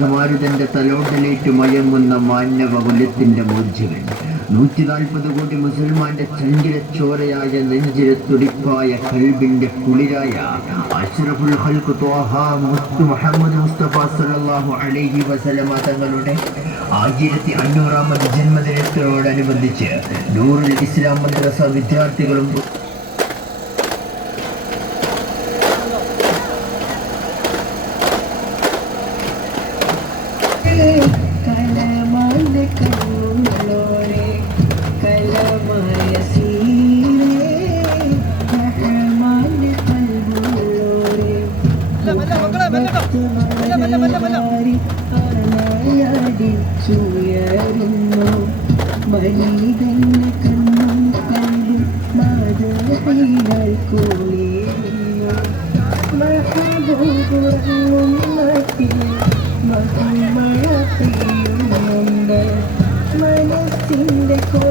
മേഘമാരുതന്റെ തലോടലേറ്റ് മയങ്ങുന്ന മാന്യവ കുലത്തിന്റെ മോചകൻ നൂറ്റി നാൽപ്പത് കോടി മുസൽമാന്റെ ചങ്കിരച്ചോരയായ ചോരയായ നെഞ്ചിലെ തുടിപ്പായ കൽബിന്റെ കുളിരായ അഷ്റഫുൽ ഹൽക്ക് മുഹമ്മദ് മുസ്തഫ സല്ലല്ലാഹു അലൈഹി വസല്ലമ തങ്ങളുടെ ആയിരത്തി അഞ്ഞൂറാമത് ജന്മദിനത്തോടനുബന്ധിച്ച് നൂറിൽ ഇസ്ലാം മദ്രസ വിദ്യാർത്ഥികളും അടിച്ചുയരുന്നു മനിതന്നെ കണ്ണും കണ്ടും മാതൃകൈകൾ കൂടിയിരുന്നു മഹാഭൂപുറങ്ങും നാട്ടിൽ മഹിമഴ പെയ്യുന്നുണ്ട്. മനസ്സിന്റെ കൊ